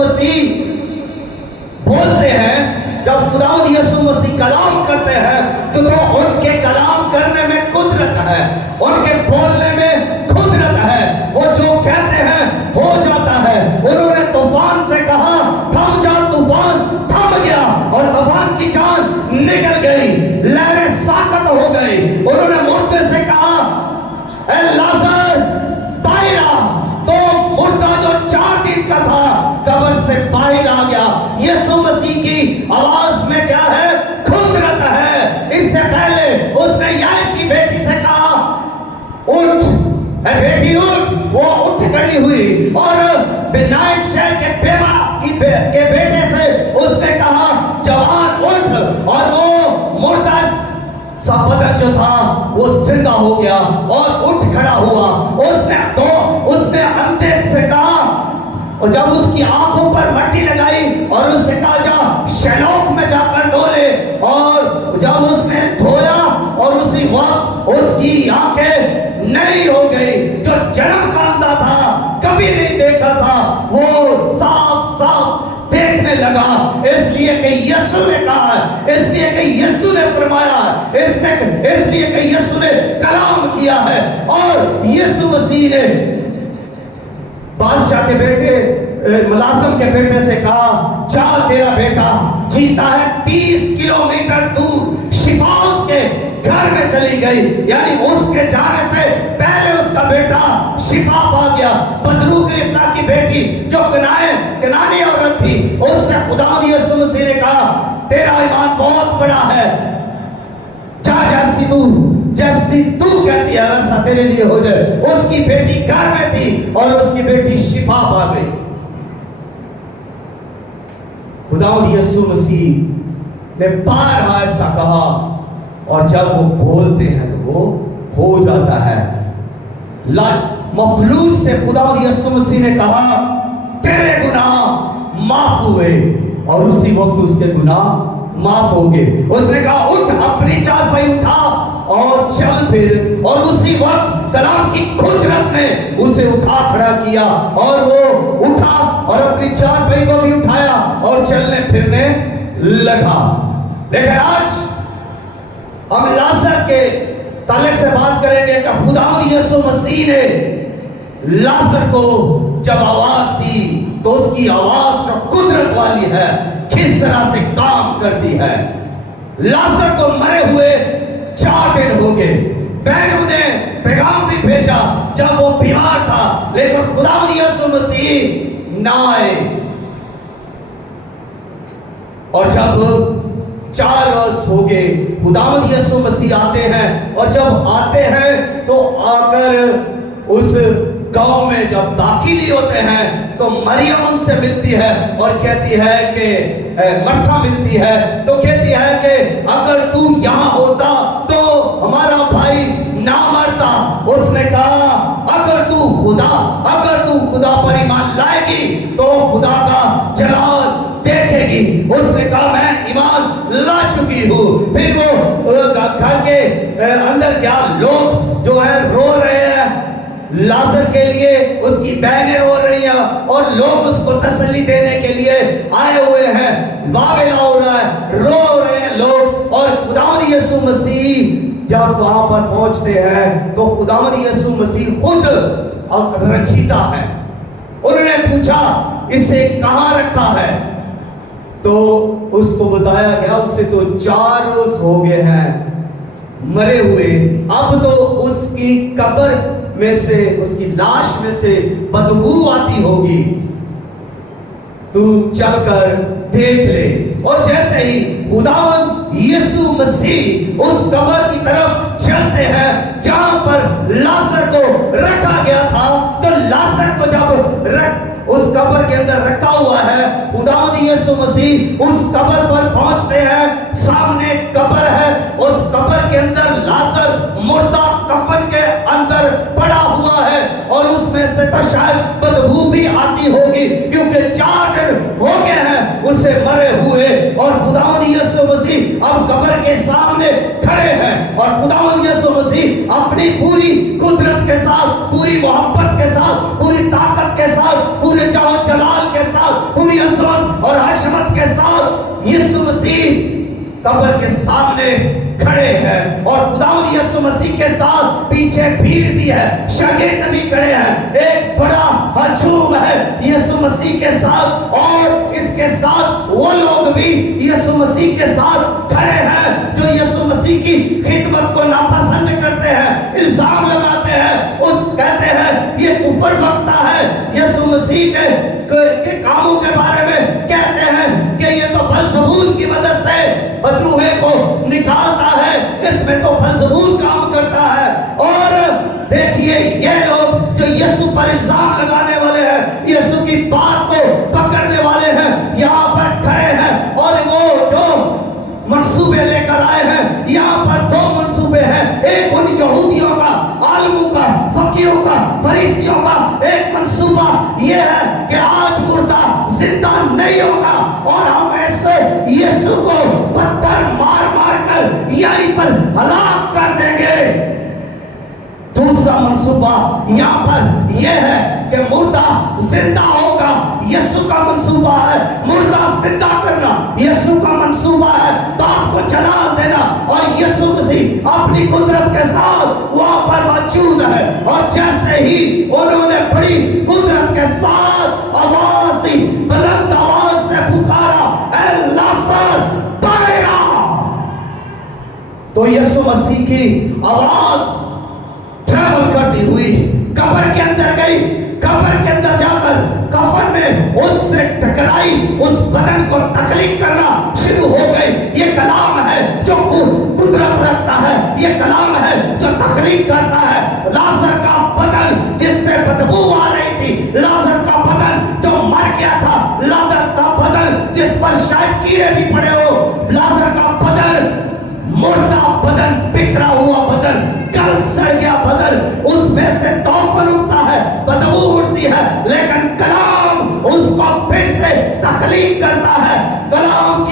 मसीह बोलते हैं, जब खुदावंद यीशु मसीह कलाम करते हैं तो उनके कलाम करने में कुदरत है, उनके बोलने में कुदरत है। वो जो कहते हैं हो जाता है। उन्होंने तूफान से कहा थम जा, तूफान थम गया और तूफान की जान निकल गई, लहरें साकत हो गई। उन्होंने मुर्दे से कहा ए लाजर बाहर आ, तो मुर्दा जो 4 दिन का था कब्र से बाहर आ गया। यीशु मसीह की आवाज में क्या है? कुदरत है। इससे पहले उसने याकूब की बेटी से कहा उठ ए बेटी उठ, वो उठ खड़ी हुई और बेनाइट शहर के पेमा के बेटे से उसने कहा जवान उठ, और वो मुर्दा सा बदन जो था वो जिंदा हो गया और उठ खड़ा हुआ। उसने अंधे से कहा, और जब उसकी आंखों पर मट्टी लगाई और उससे कहा जा शैलोक में जाकर धो ले, और जब उसने धोया और उसी वक्त उसकी आंखें नई हो गई। जो जन्म का अंधा था, कभी नहीं देखा था, वो साफ साफ देखने लगा। इसलिए कि यीशु ने कहा, इसलिए कि यीशु ने फरमाया, इसलिए कि यीशु ने कलाम किया है। और यीशु मसीह ने बादशाह के बेटे मुलाजिम के बेटे से कहा जा, तेरा बेटा जीता है। 30 किलोमीटर दूर शिफा उसके घर में चली गई, यानी उसके जाने से पहले उसका बेटा शिफा पा गया। बदरू गिरफ्तार की बेटी जो कनानी औरत थी, उससे खुदावंद यीशु मसीह ने कहा तेरा ईमान बहुत बड़ा है, जा जैसी तू कहती है वैसा तेरे लिए हो जाए। उसकी बेटी घर में थी और उसकी बेटी शिफा पा गई। खुदावंद यीशु मसीह ने बारहा ऐसा कहा, और जब वो बोलते हैं तो वो हो जाता है। मफलूस से खुदावंद यीशु मसीह ने कहा तेरे गुनाह माफ हुए, और उसी वक्त उसके गुनाह माफ हो गए। उसने कहा उठ, अपनी चारपाई उठा और चल फिर, और उसी वक्त कलाम की कुदरत ने उसे उठा खड़ा किया और वो उठा और अपनी चारपाई को भी उठाया और चलने फिरने लगा। लेकिन आज हम लाजर के ताल्लुक से बात करेंगे कि खुदावंद यीशु मसीह ने लाजर को जब आवाज दी तो उसकी आवाज जो कुदरत वाली है किस तरह से काम करती है। लाजर को मरे हुए 4 दिन हो गए। बहनों ने पैगाम भी भेजा जब वो बीमार था, लेकिन खुदावंद यीशु मसीह ना आए। और जब 4 वर्ष हो गए, खुदावंद यीशु मसीह आते हैं, और जब आते हैं तो आकर उस गांव में जब दाखिल होते हैं तो मरियम उनसे मिलती है और कहती है कि मरथा मिलती है तो कहती है कि अगर तू यहाँ होता तो हमारा भाई ना मरता। उसने कहा अगर तू खुदा पर ईमान लाएगी तो खुदा का जलाल देखेगी। उसने कहा मैं ईमान ला चुकी हूँ। फिर वो घर के अंदर क्या लोग जो है रो रहे हैं लाजर के लिए, उसकी बहनें रो रही हैं और लोग उसको तसल्ली देने के लिए आए हुए हैं। वावेला हो रहा है, रो रहे हैं लोग। और खुदावंद यीशु मसीह जब वहां पर पहुंचते हैं तो खुदावंद यीशु मसीह खुद रंजीदा है। उन्होंने पूछा इसे कहां रखा है, तो उसको बताया गया उससे तो 4 रोज हो गए हैं मरे हुए। अब तो उसकी कब्र में से, उसकी लाश में से बदबू आती होगी, तू चलकर देख ले। और जैसे ही खुदावंद यीशु मसीह उस कब्र की तरफ चलते हैं जहां पर लाजर को रखा गया था, तो लाजर को जब उस कब्र के अंदर रखा हुआ है, खुदावंद यीशु मसीह उस कब्र पर पहुंचते हैं। सामने कब्र है, उस कब्र के अंदर लाजर मुर्दा कफन के अंदर पड़ा हुआ है और उसमें से तो शायद बदबू भी आती होगी क्योंकि 4 दिन हो गए हैं उसे मरे हुए। और खुदावंद यीशु मसीह अब कब्र के सामने खड़े हैं और खुदावंद यीशु मसीह अपनी पूरी कुदरत के साथ, पूरी मोहब्बत के साथ, पूरी ताकत के साथ, पूरे जाओ जलाल के साथ, पूरी कब्र के सामने खड़े हैं और खुदावंद यीशु मसीह के साथ पीछे भीड़ भी है, शागिर्द भी खड़े हैं। एक बड़ा हजूम है यीशु मसीह के साथ और इसके साथ वो लोग भी यीशु मसीह के साथ खड़े हैं जो यीशु मसीह की खिदमत को नापसंद करते हैं, इल्जाम लगाते हैं, उस कहते हैं ये कुफर बकता है। यीशु मसीह के कामों के बारे में कहते हैं कि ये तो बलजबूल की मदद से बदरूहे को निकालता है, इसमें तो बलजबूल काम करता है। और देखिए ये लोग जो यीशु पर इल्जाम लगाने वाले हैं, यीशु की बात को पकड़ने वाले हैं, यहाँ पर खड़े हैं और वो जो मंसूबे लेकर आए हैं, यहाँ पर दो मंसूबे हैं। एक उन यहूदियों का, आलमों का, फकीरों का, फरीसियों का एक मंसूबा ये है कि आज मुर्दा जिंदा नहीं होगा और हम ऐसे यीशु को पत्थर मार मार कर यहीं पर हलाक कर देंगे। दूसरा मंसूबा यहाँ पर यह है कि मुर्दा जिंदा होगा, यीशु का मंसूबा है। मुर्दा जिंदा करना यीशु का मंसूबा है, बाप को जला देना। और यीशु मसीह अपनी कुदरत के साथ वहां पर मौजूद है और जैसे ही उन्होंने बड़ी कुदरत के साथ आवाज दी, बुलंद आवाज से पुकारा, ए लाजर बाहर आ, तो यीशु मसीह की आवाज ट्रैवल करती हुई कब्र के अंदर गई। कब्र के अंदर जाकर कफन में उससे टकराई, उस बदन को तकलीफ करना शुरू हो गई। ये कलाम है जो कुदरत रखता है, ये कलाम है जो तकलीफ करता है। लाजर का बदन जिससे बदबू आ रही थी, लाजर का बदन जो मर गया था, लाजर का बदन जिस पर शायद कीड़े भी पड़े हो, लाजर का बदन, मुर्दा बदन, बिखरा हुआ बदन, कल सड़ गया बदन, उसमें से तौफन उठता है, बदबू उठती है, लेकिन कलाम उसको फिर से तखलीक करता है। कलाम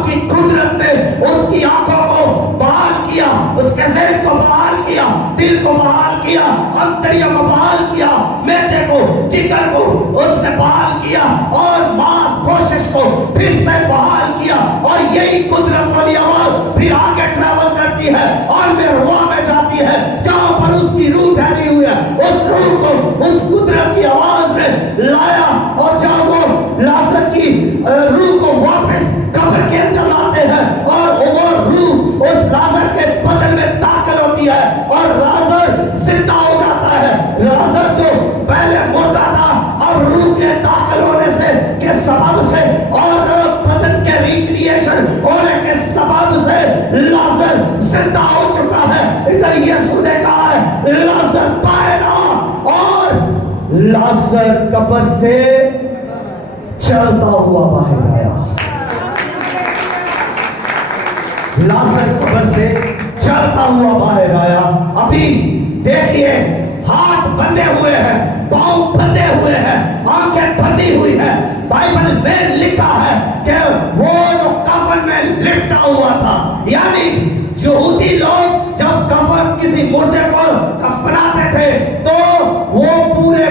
की कुदरत ने उसकी आंखों को बहाल किया, उसके ज़हन को बहाल किया, दिल को बहाल किया, अंतड़ियों को बहाल किया, मैदे को, जिगर को उसने बहाल किया और मांसपेशी को फिर से बहाल किया। और यही कुदरत वाली आवाज फिर आगे ट्रैवल करती है और मेरुआ में जाती है जहां पर उसकी रूह ठहरी हुई है। उस रूह को उस कुदरत की आवाज ने लाया और जब वो लाजर की रूह को वापस कब्र के अंदर लाते हैं और वो रूह उस लाजर के बदन में दाखिल होती है और लाजर जिंदा हो जाता है। लाजर जो पहले मुर्दा था, अब रूह के दाखिल होने से के सबब से और बदन के रिक्रिएशन होने के सबब से लाजर जिंदा हो चुका है। इधर यीशु ने कहा है लाजर बाहर आ, और लाजर कब्र से चलता हुआ बाहर आया। लाजर कब्र से चलता हुआ बाहर आया। अभी देखिए हाथ बंधे हुए हैं, पांव बंधे हुए हैं, आंखें बंधी हुई है। बाइबल में लिखा है कि वो जो कफन में लिपटा हुआ था, यानी यहूदी लोग जब कफन किसी मुर्दे को कफनाते थे तो वो पूरे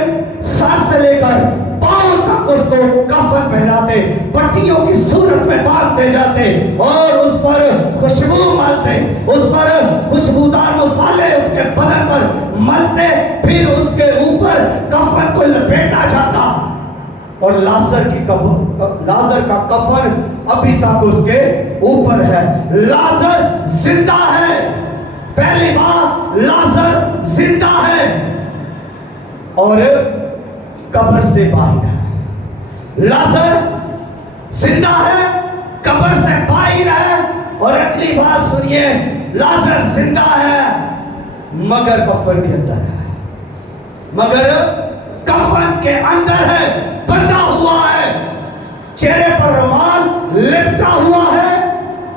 सर से लेकर पांव तक उसको कफन पहनाते, पट्टियों की सूरत में बांधते जाते और उस पर खुशबू मलते, उस पर खुशबूदार मसाले उसके बदन पर मलते, फिर उसके ऊपर कफन को लपेटा जाता। और लाजर का कफन अभी तक उसके ऊपर है। लाजर जिंदा है, पहली बार लाजर जिंदा है और कब्र से बाहर है। लाजर जिंदा है, कब्र से बाहर है। और अगली बात सुनिए, लाजर जिंदा है मगर कफन के अंदर है, मगर कफन के अंदर है, बंधा हुआ है, चेहरे पर रुमाल लिपटा हुआ है,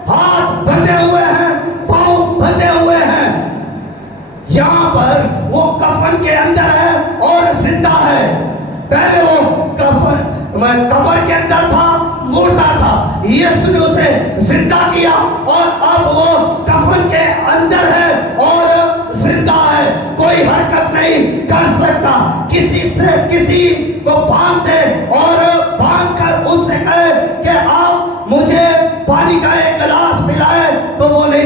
हाथ बंधे हुए हैं, पांव बंधे हुए हैं। यहां पर वो कफन के अंदर है और जिंदा है। पहले वो कब्र के अंदर था, मुर्दा था, यीशु ने उसे जिंदा किया और अब वो कफन के अंदर है और जिंदा है। कोई हरकत नहीं कर सकता, किसी को बांध दे और बांध कर उससे कहे कि आप मुझे पानी का एक गिलास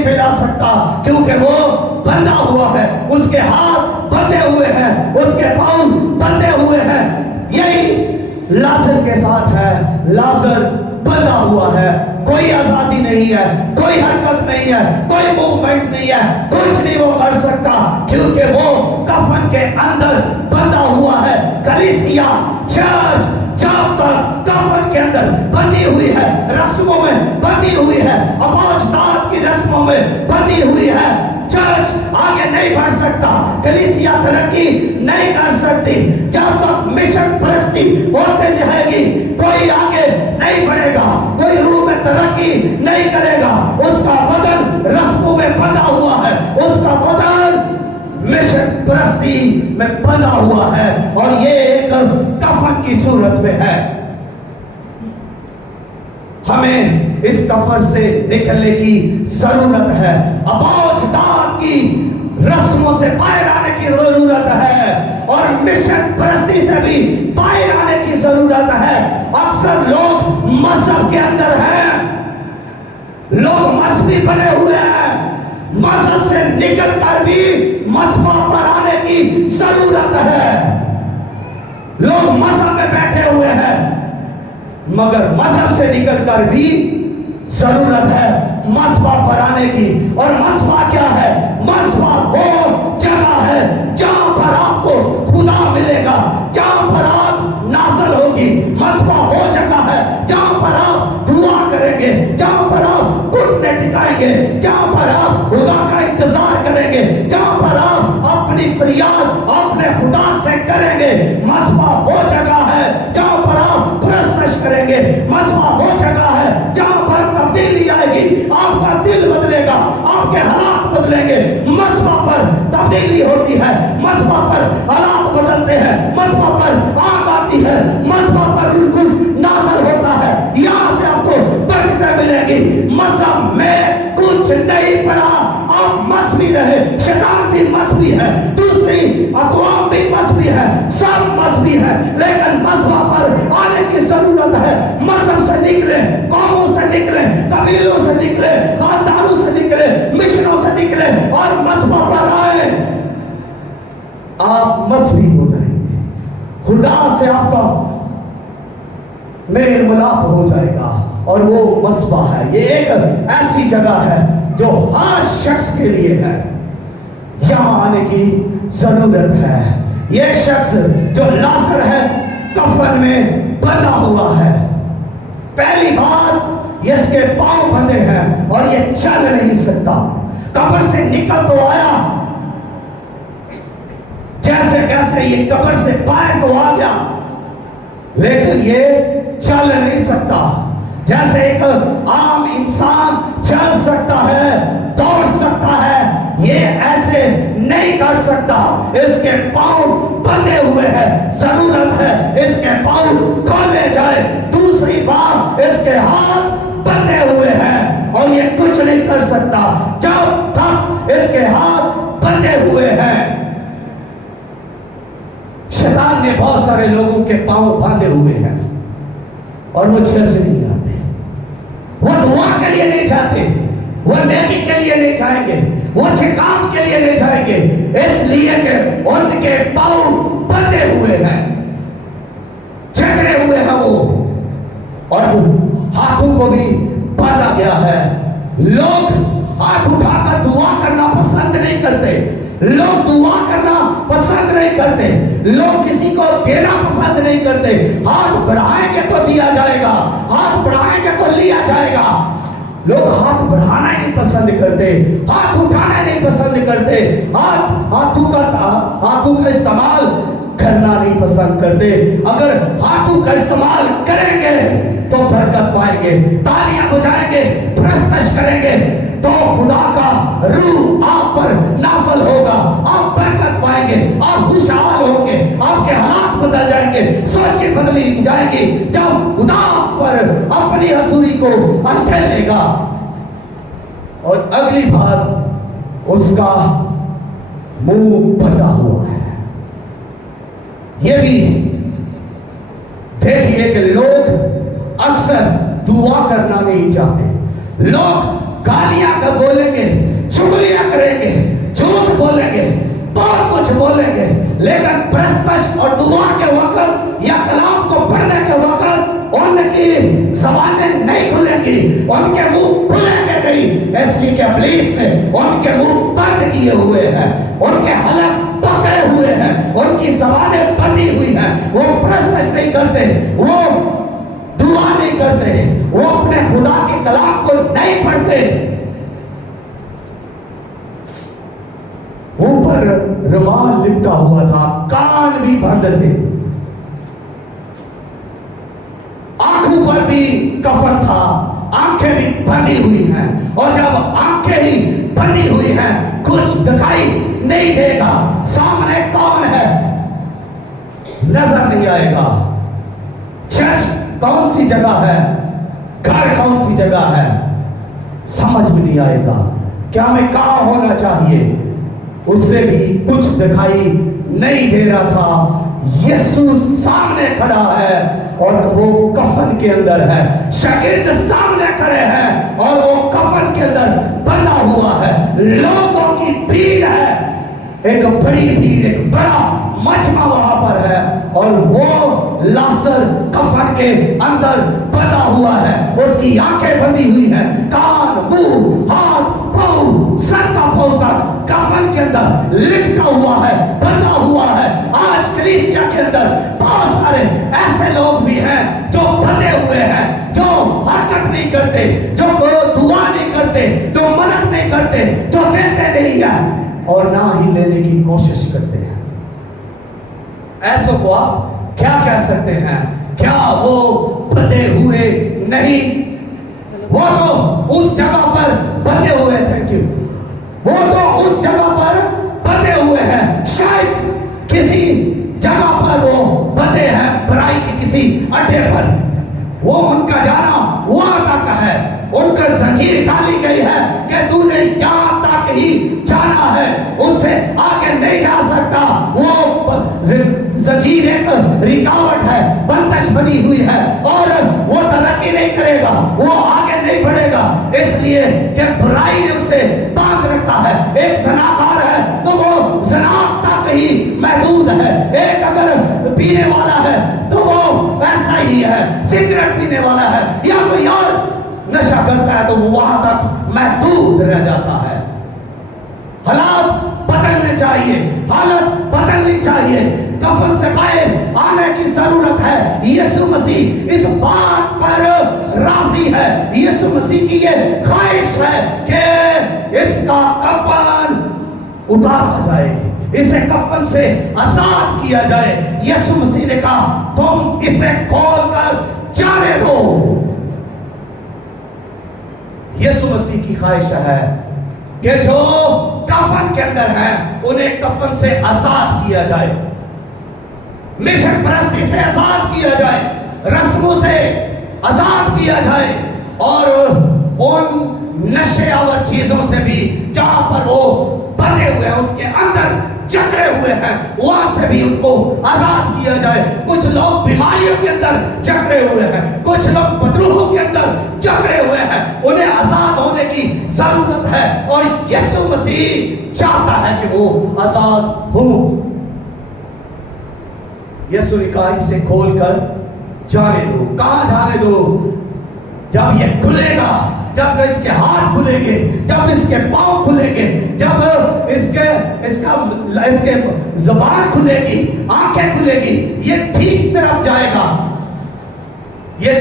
नहीं फैला सकता, क्योंकि वो बंधा हुआ है, उसके हाथ बंधे हुए हैं, उसके पांव बंधे हुए हैं। यही लाजर के साथ है, लाजर बंधा हुआ है, कोई आजादी नहीं है, कोई हरकत नहीं है, कोई मूवमेंट नहीं है, कुछ नहीं वो कर सकता, क्योंकि वो कफन के अंदर बंधा हुआ है। कलीसिया चर्च जब तक कफन के अंदर बंधी हुई है, रस्मों में बंधी हुई है, अपोस्ताद की रस्मों में बंधी हुई है, चर्च आगे नहीं बढ़ सकता, कलीसिया तरक्की नहीं कर सकती। जब तक मिशन प्रस्ती होते रहेगी, कोई आगे नहीं बढ़ेगा, कोई रूह में तरक्की नहीं करेगा। उसका बदन रस्मों में बंधा हुआ है, उसका बदन मिशन प्रस्ती में बंधा हुआ है, और ये एक कफन की सूरत में है। हमें इस कफन से निकलने की जरूरत है, अपोस्ताद की रस्मों से बाहर आने की जरूरत है, और मिशन प्रस्ती से भी बाहर आने की जरूरत है। अक्सर लोग मजहब के अंदर हैं, लोग मजहबी बने हुए हैं, मजहब से निकलकर भी मजहब पर आने की जरूरत है। लोग मजहब में बैठे हुए हैं, मगर मजहब से निकलकर भी जरूरत है मसबा पर आने की। और मसबा क्या है? मसबा वो जगह है जहां पर आपको खुदा मिलेगा, जहां पर आप नाज़िल होगी। मसबा वो जगह है जहां पर आप दुआ करेंगे, जहां पर आप घुटने टिकाएंगे, जहां पर आप खुदा का इंतजार करेंगे, जहां पर आप अपनी फरियाद अपने खुदा से करेंगे। मसबा वो जगह है जहां पर आप प्रश्न करेंगे। मसबा वो जगह है जहां पर तब्दीली आएगी, आपका दिल बदलेगा, आपके हालात बदलेंगे। मसबा पर तब्दीली होती है, मसबा पर हालात बदलते हैं, मसबा पर आग आती है, मसबा पर कुछ नाज़िल होता है। यहां से आपको बरकतें मिलेगी। मजहब में कुछ नहीं पड़ा, आप मजहबी रहे, शैतान भी मजहबी है, दूसरी अक़वाम भी मजहबी है, सब मजहबी है, लेकिन मसबा पर आने की जरूरत है। मजहब से निकले, कौमों से निकले, कबीलों से निकले, खानदानों से निकले, मिशनों से निकले और मसबा पर आए। आप मजहबी हो जाएंगे, खुदा से आपका मेल मिलाप हो जाएगा, और वो मसबा है। ये एक ऐसी जगह है जो हर शख्स के लिए है, यहां आने की जरूरत है। ये शख्स जो लाजर है, कफन में बंधा हुआ है, पहली बात इसके पांव बंधे हैं और ये चल नहीं सकता। कब्र से निकल तो आया, जैसे कैसे ये कब्र से बाहर तो आ गया, लेकिन ये चल नहीं सकता। जैसे एक आम इंसान चल सकता है, दौड़ सकता है, ये ऐसे नहीं कर सकता। इसके पांव बंधे हुए हैं, जरूरत है इसके पांव खोले जाए। दूसरी बात, इसके हाथ बंधे हुए हैं और ये कुछ नहीं कर सकता जब तक इसके हाथ बंधे हुए हैं। शैतान ने बहुत सारे लोगों के पांव बांधे हुए हैं और वो चर्च नहीं आते, वो दुआ के लिए नहीं जाते, वो नेकी के लिए नहीं जाएंगे, वो अच्छे काम के लिए नहीं जाएंगे, इसलिए कि उनके पांव बंधे हुए हैं, जकड़े हुए हैं वो, और हाथों को भी बांधा गया है। लोग हाथ उठाकर दुआ करना पसंद नहीं करते, लोग दुआ करना पसंद नहीं करते, लोग किसी को देना पसंद नहीं करते। हाथ बढ़ाएंगे तो दिया जाएगा, हाथ बढ़ाएंगे तो लिया जाएगा। लोग हाथ बढ़ाना ही नहीं पसंद करते, हाथ उठाना नहीं पसंद करते, हाथों का इस्तेमाल करना नहीं पसंद करते। अगर हाथों का इस्तेमाल करेंगे तो बरकत पाएंगे, तालियां बजाएंगे, प्रस्तश करेंगे तो खुदा का रूह आप पर नाज़िल होगा, आप बरकत पाएंगे, आप खुशहाल होंगे, आपके हालात बदल जाएंगे, सोचें बदली जाएंगी जब खुदा पर अपनी हजूरी को अंधेरेगा। और अगली बात, उसका मुंह बंधा हुआ है। ये भी देखिए कि लोग अक्सर दुआ करना नहीं चाहते, लोग गालियां कर बोलेंगे, चुगलियां करेंगे, झूठ बोलेंगे, बहुत कुछ बोलेंगे, लेकिन प्रस्पश और दुआ के वक्त या कलाम को पढ़ने के वक्त उनकी ज़बानें नहीं खुलेंगी, उनके मुंह खुलेंगे नहीं, इसलिए कि इब्लीस ने उनके मुंह बंद किए हुए हैं, उनके हलक पकड़े हुए हैं, उनकी ज़बानें बंधी हुई हैं। वो प्रस्पश नहीं करते, वो दुआ नहीं करते, वो अपने खुदा के कलाम को नहीं पढ़ते। ऊपर रुमाल लिपटा हुआ था, कान भी बंद थे, आंखों पर भी कफन था, आंखें भी बंधी हुई हैं। और जब आंखें ही बंधी हुई हैं, कुछ दिखाई नहीं देगा, सामने कौन है नजर नहीं आएगा, चर्च कौन सी जगह है, घर कौन सी जगह है, समझ में नहीं आएगा। क्या मैं कहाँ होना चाहिए, उससे भी कुछ दिखाई नहीं दे रहा था। यीशु सामने खड़ा है और वो कफन के अंदर है, शागिर्द सामने खड़े हैं और वो कफन के अंदर बंधा हुआ है। लोगों की भीड़ है, एक बड़ी भीड़, एक बड़ा मजमा वहां पर है और वो लाजर कफन के अंदर बंधा हुआ है, उसकी आंखें बंधी हुई हैं, कान, मुंह, हाथ, पांव, सर का पांव तक कफन के अंदर लिपटा हुआ है, बंधा हुआ है। आज कलीसिया के अंदर बहुत सारे ऐसे लोग भी हैं जो बंधे हुए हैं, जो हरकत नहीं करते, जो दुआ नहीं करते, जो मदद नहीं करते, जो देते नहीं है और ना ही लेने की कोशिश करते हैं। ऐसों को आप क्या कह सकते हैं? क्या वो बंधे हुए नहीं? वो तो उस जगह पर बंधे हुए, थैंक यू, वो तो उस जगह पर बंधे हुए हैं। शायद किसी जगह पर वो बंधे हैं, बुराई के किसी अड्डे पर, वो उनका जाना वहां तक है, उनका जंजीर डाली गई है कि तूने यहां तक ही जाना है, उससे आगे नहीं जा सकता। वो जंजीर एक रिकावट है, बंदिश बनी हुई है और वो तरक्की नहीं करेगा, वो आगे नहीं बढ़ेगा, इसलिए कि बुराई ने उसे बांध रखा है। एक ज़नाकार है तो वो ज़ना तक ही महदूद है, एक अगर पीने वाला है तो वो ऐसा ही है, सिगरेट पीने वाला है या कोई और नशा करता है तो वो वहां तक महदूद रह जाता है। हालात बदलने चाहिए, हालत बदलनी चाहिए, कफन से बाहर आने की जरूरत है। यीशु मसीह इस बात पर राजी है, यीशु मसीह की ये ख्वाहिश है कि इसका कफन उतारा जाए, इसे कफन से आजाद किया जाए। यीशु मसीह ने कहा तुम इसे खोलकर जाने दो। यीशु मसीह की ख्वाहिश है कि जो कफन के अंदर है उन्हें कफन से आजाद किया जाए, मिशन परस्ती से आजाद किया जाए, रस्मों से आजाद किया जाए और उन नशेआवर चीजों से भी जहां पर वो बंधे हुए हैं, उसके अंदर जकड़े हुए हैं, वहां से भी उनको आजाद किया जाए। कुछ लोग बीमारियों के अंदर जकड़े हुए हैं, कुछ लोग बदरूहों के अंदर जकड़े हुए हैं, उन्हें आजाद होने की जरूरत है और यीशु मसीह चाहता है कि वो आजाद हो। यीशु ने कहा इसे खोलकर जाने दो। कहां जाने दो? जब ये खुलेगा, जब इसके हाथ खुलेंगे, जब इसके पांव खुलेंगे, जब इसके जुबान खुलेगी, आंखें खुलेगी, ये ठीक तरफ जाएगा, ये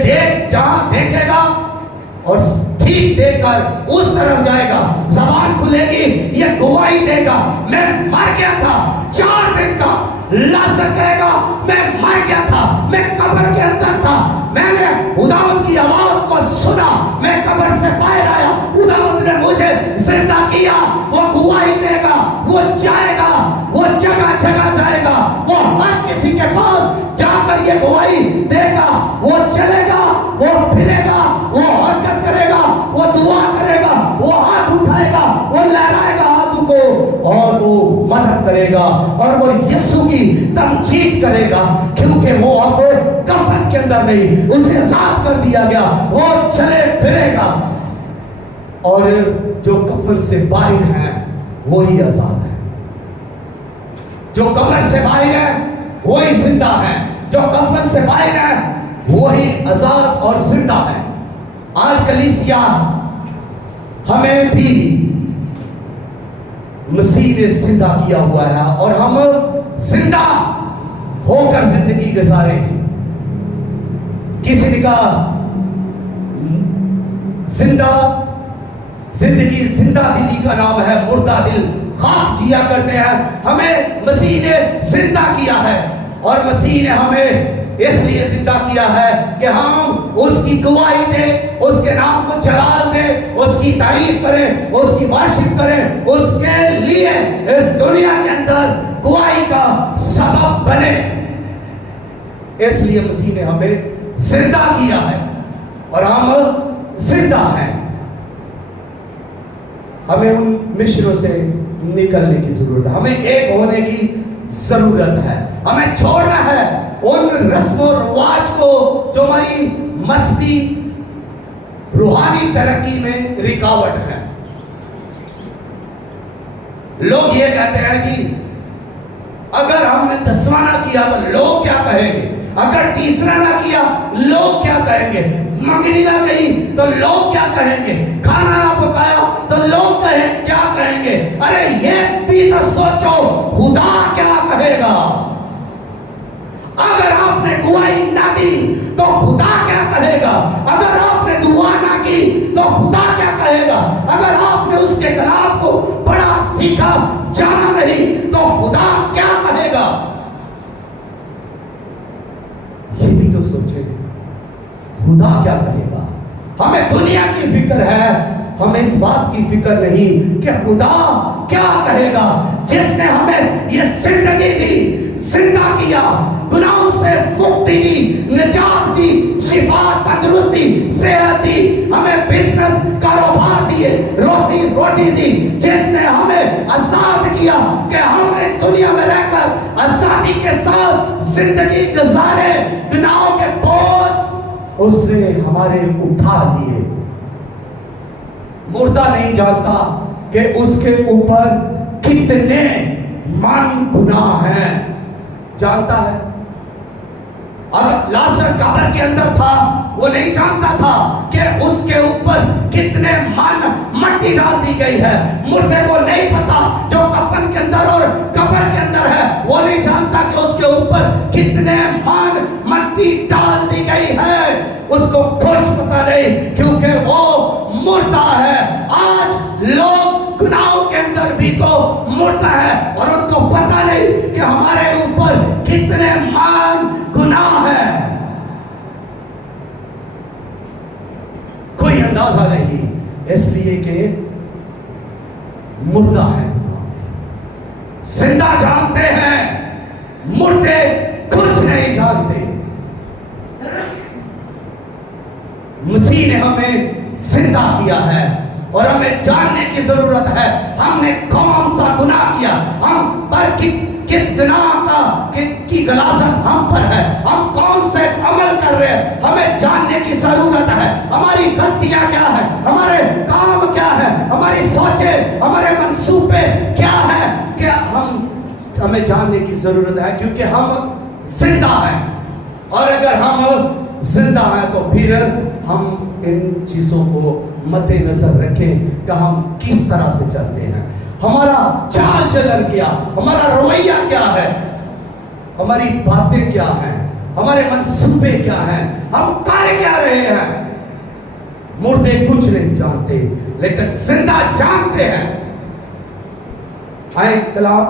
जहां देखेगा और ठीक देखकर उस तरफ जाएगा। जुबान खुलेगी, ये गवाही देगा मैं मर गया था, 4 दिन का लाजर कहेगा मैं मर गया था, मैं कब्र के अंदर था, मैंने खुदावंद की आवाज को सुना, मैं कब्र से बाहर आया, खुदावंद ने मुझे जिंदा किया। वो गवाही देगा, वो जाएगा, वो जगह जगह जाएगा, वो हर किसी के पास जाकर ये गवाही देगा, वो चलेगा, वो फिरेगा, वो हरकत करेगा, वो दुआ करेगा, वो हाथ उठाएगा, वो लहराएगा हाथों को और वो मदद करेगा और वो यीशु की तमजीद करेगा, क्योंकि वो अब कफन के अंदर नहीं, उसे आजाद कर दिया गया, वो चले फिरेगा। और जो कफन से बाहर है वही आजाद है। जो कब्र से बाहर है वही जिंदा है, जो कफन से बाहर है वही आजाद और जिंदा है। आज कलीसिया हमें भी मसीह ने जिंदा किया हुआ है और हम जिंदा होकर जिंदगी गुजारे। किसी ने कहा जिंदगी जिंदा दिली का नाम है, मुर्दा दिल खाक जिया करते हैं। हमें मसीह ने जिंदा किया है और मसीह ने हमें इसलिए जिंदा किया है कि हम उसकी गवाही दें, उसके नाम को जलाल दें, उसकी तारीफ करें, उसकी वर्शिप करें, उसके लिए इस दुनिया के अंदर गवाही का सबब बने। इसलिए मसीह ने हमें जिंदा किया है और हम जिंदा हैं। हमें उन मिश्रों से निकलने की जरूरत है, हमें एक होने की जरूरत है। हमें छोड़ना है उन रस्म और रिवाज को जो हमारी मस्ती रूहानी तरक्की में रुकावट है। लोग ये कहते हैं जी अगर हमने 10वां ना किया तो लोग क्या कहेंगे, अगर 3रा ना किया लोग क्या कहेंगे, मंगनी ना गई तो लोग क्या कहेंगे, खाना ना पकाया तो लोग क्या कहेंगे। अरे ये भी तो सोचो खुदा क्या कहेगा। अगर आपने गवाही ना दी तो खुदा क्या कहेगा, अगर आपने दुआ ना की तो खुदा क्या कहेगा, अगर आपने उसके कलाम को पढ़ा सीखा जाना नहीं तो खुदा क्या कहेगा। ये भी तो सोचे खुदा क्या कहेगा। हमें दुनिया की फिक्र है, हमें इस बात की फिक्र नहीं कि खुदा क्या कहेगा जिसने हमें ये जिंदगी दी, जिंदा किया, गुनाहों से मुक्ति दी, निजात दी, शिफा, तंदुरुस्ती, सेहत दी, हमें बिजनेस कारोबार दिए, रोटी दी, जिसने हमें आजाद किया कि हम इस दुनिया में रहकर आजादी के साथ जिंदगी गुजारे। गुनाहों के बोझ उसने हमारे उठा लिए। मुर्दा नहीं जानता कि उसके ऊपर कितने मन गुनाह हैं, जानता है। अगर लाजर कब्र के अंदर था वो नहीं जानता था कि उसके ऊपर कितने मन मट्टी डाल दी गई है। मुर्दे को नहीं पता जो कफन के अंदर और कब्र के अंदर है, वो नहीं जानता कि उसके ऊपर कितने मन मट्टी डाल दी गई है। उसको कुछ पता नहीं क्योंकि वो मुर्दा है। आज लोग गुनाहों के अंदर भी तो मुर्दा है और उनको पता नहीं कि हमारे ऊपर कितने मान गुनाह है। कोई अंदाजा नहीं, इसलिए कि मुर्दा है। जिंदा जानते हैं, मुर्दे कुछ नहीं जानते। मसीह ने हमें जिंदा किया है और हमें जानने की जरूरत है हमने कौन सा गुनाह किया, हम पर किस गुनाह की गलाजत हम पर है, हम कौन से अमल कर रहे हैं, हमें जानने की जरूरत है। हमारी गलतियां क्या है, हमारे काम क्या है, हमारी सोचे, हमारे मंसूबे क्या है, क्या हमें जानने की जरूरत है क्योंकि हम जिंदा हैं। और अगर हम जिंदा हैं तो फिर हम इन चीजों को मद्देनजर रखें कि हम किस तरह से चलते हैं, हमारा चाल चलन क्या, हमारा रवैया क्या है, हमारी बातें क्या हैं, हमारे मंसूबे क्या हैं, हम कर क्या रहे हैं। मुर्दे कुछ नहीं जानते लेकिन जिंदा जानते हैं। आए कलाम